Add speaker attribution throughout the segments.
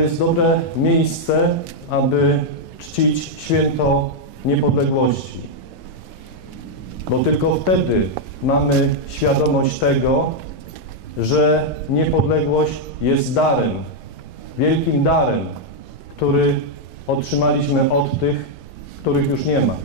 Speaker 1: jest dobre miejsce, aby czcić święto niepodległości. Bo tylko wtedy mamy świadomość tego, że niepodległość jest darem, wielkim darem, który otrzymaliśmy od tych, których już nie ma.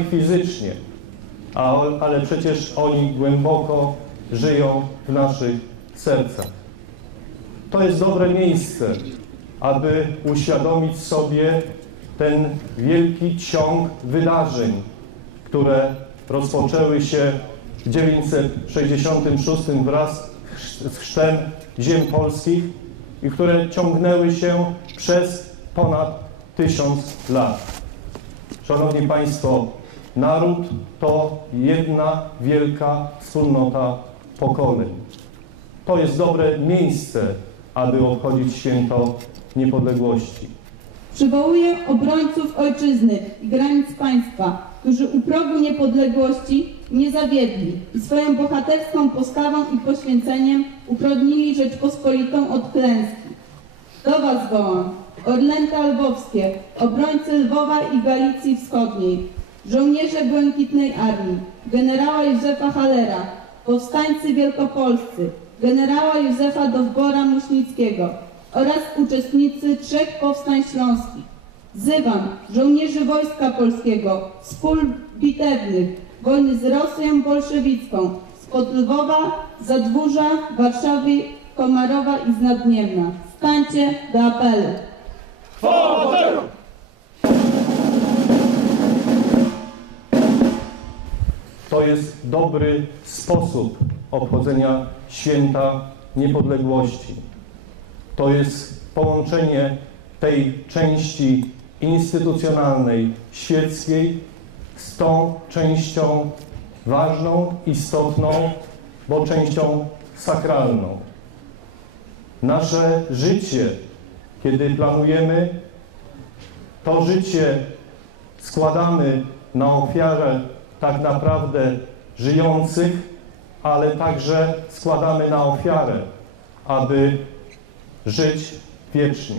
Speaker 1: Ich fizycznie, ale przecież oni głęboko żyją w naszych sercach. To jest dobre miejsce, aby uświadomić sobie ten wielki ciąg wydarzeń, które rozpoczęły się w 966 wraz z chrztem ziem polskich i które ciągnęły się przez ponad tysiąc lat. Szanowni Państwo, naród to jedna wielka wspólnota pokoleń. To jest dobre miejsce, aby obchodzić święto niepodległości.
Speaker 2: Przywołuję obrońców ojczyzny i granic państwa, którzy u progu niepodległości nie zawiedli i swoją bohaterską postawą i poświęceniem uchronili Rzeczpospolitą od klęski. Do Was wołam, Orlęta Lwowskie, obrońcy Lwowa i Galicji Wschodniej, żołnierze Błękitnej Armii, generała Józefa Halera, powstańcy wielkopolscy, generała Józefa Dowbora Muśnickiego oraz uczestnicy trzech powstań śląskich. Wzywam żołnierzy Wojska Polskiego z pól bitewnych, wojny z Rosją bolszewicką, spod Lwowa, Zadwórza, Warszawy, Komarowa i z Nadniemna. Stańcie do apelu.
Speaker 1: Jest dobry sposób obchodzenia święta niepodległości. To jest połączenie tej części instytucjonalnej, świeckiej z tą częścią ważną, istotną, bo częścią sakralną. Nasze życie, kiedy planujemy, to życie składamy na ofiarę tak naprawdę żyjących, ale także składamy na ofiarę, aby żyć wiecznie.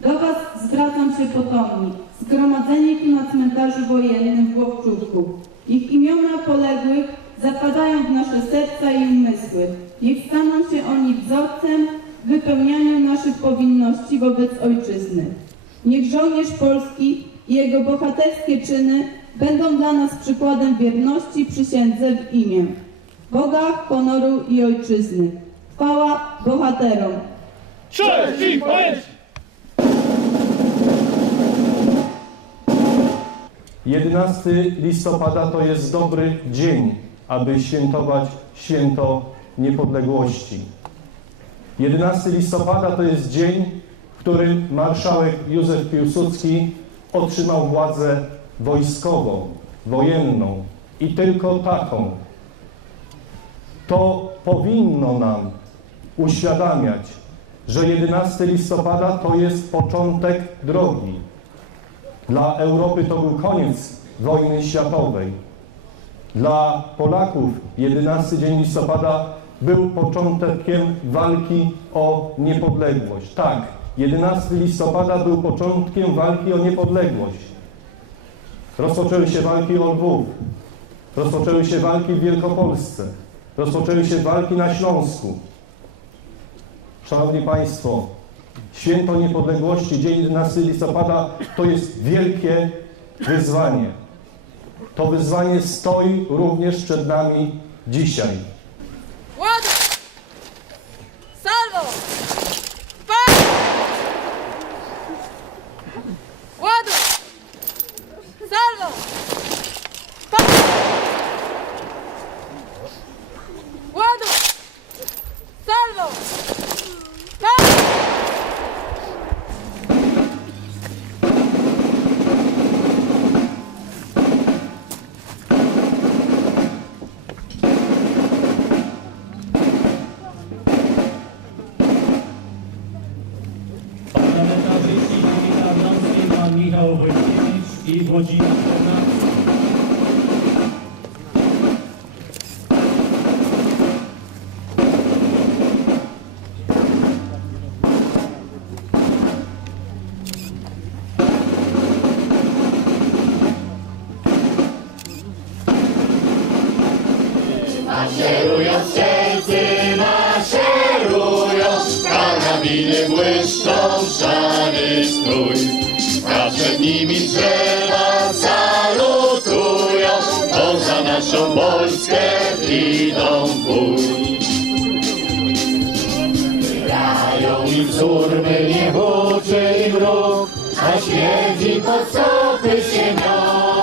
Speaker 2: Do Was zwracam się potomni. Zgromadzenie tu na cmentarzu wojennym w Głowczówku. Ich imiona poległych zapadają w nasze serca i umysły. Niech staną się oni wzorcem w wypełnianiu naszych powinności wobec Ojczyzny. Niech żołnierz polski i jego bohaterskie czyny będą dla nas przykładem wierności przysiędze w imię Boga, honoru i Ojczyzny. Chwała bohaterom!
Speaker 3: Cześć i!
Speaker 1: 11 listopada to jest dobry dzień, aby świętować święto niepodległości. 11 listopada to jest dzień, w którym marszałek Józef Piłsudski otrzymał władzę wojskową, wojenną i tylko taką. To powinno nam uświadamiać, że 11 listopada to jest początek drogi. Dla Europy to był koniec wojny światowej. Dla Polaków 11 dzień listopada był początkiem walki o niepodległość. Tak, 11 listopada był początkiem walki o niepodległość. Rozpoczęły się walki o Lwów, rozpoczęły się walki w Wielkopolsce, rozpoczęły się walki na Śląsku. Szanowni Państwo, Święto Niepodległości, dzień 11 listopada, to jest wielkie wyzwanie. To wyzwanie stoi również przed nami dzisiaj.
Speaker 3: Wojciechowicz i Włodzimierz Czernacki.
Speaker 4: Maszerują strzelcy, maszerują, karabiny błyszczą, szary strój. A przed nimi drzewa naszą Polskę idą bój. Grają im surmy, nie huczy im róg, a śmierdzi pod stopy się miota.